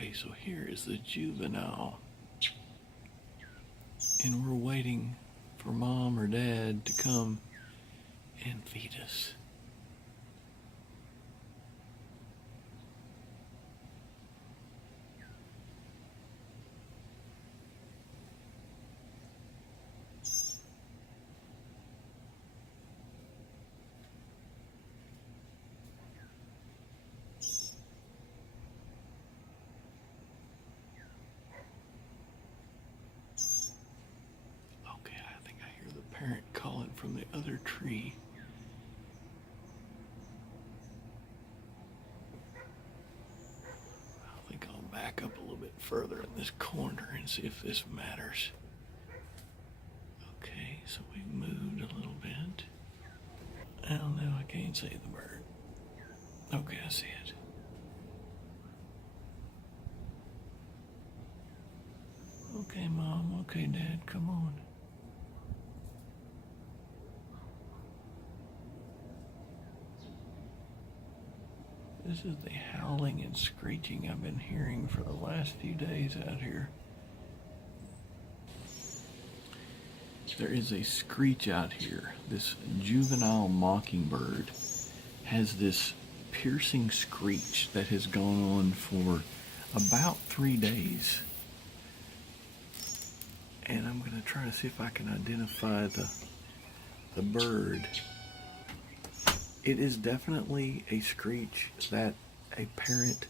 Okay, so here is the juvenile. And we're waiting for mom or dad to come and feed us. Parent calling from the other tree. I think I'll back up a little bit further in this corner and see if this matters. Okay, so we moved a little bit. Oh no, I can't see the bird. Okay, I see it. Okay, Mom. Okay, Dad, come on. This is the howling and screeching I've been hearing for the last few days out here. There is a screech out here. This juvenile mockingbird has this piercing screech that has gone on for about 3 days. And I'm going to try to see if I can identify the bird. It is definitely a screech that a parent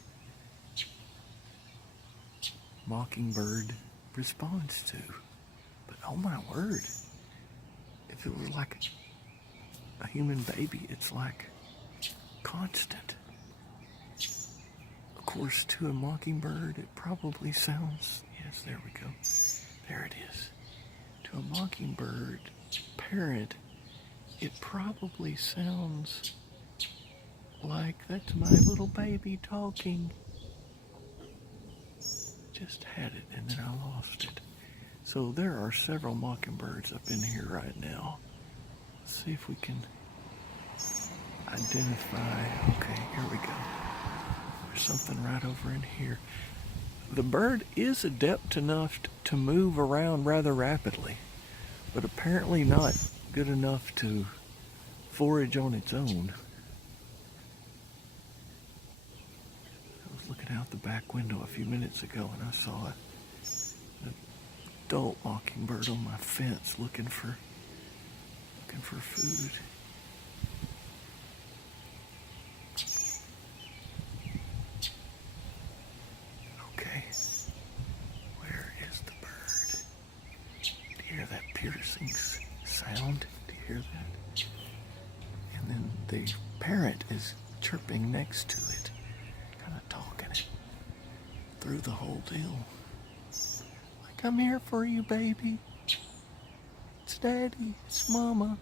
mockingbird responds to. But oh my word, if it was like a human baby, it's like constant. Of course, to a mockingbird, it probably sounds, yes, there we go. There it is. To a mockingbird parent, it probably sounds like that's my little baby talking. Just had it and then I lost it. So there are several mockingbirds up in here right now. Let's see if we can identify. Okay, here we go. There's something right over in here. The bird is adept enough to move around rather rapidly, but apparently not good enough to forage on its own. I was looking out the back window a few minutes ago and I saw an adult mockingbird on my fence looking for food. Okay, where is the bird? Do you hear that piercing sound? Do you hear that? And then the parrot is chirping next to it, kind of talking it through the whole deal. Like, I'm here for you, baby. It's Daddy, it's Mama.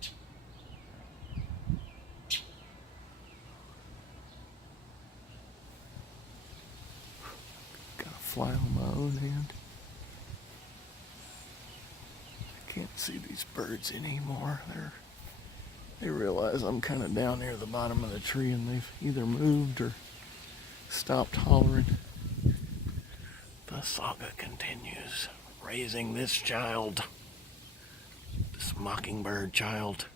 Got a fly on my own hand. I can't see these birds anymore. They realize I'm kind of down near the bottom of the tree and they've either moved or stopped hollering. The saga continues. Raising this child. This mockingbird child.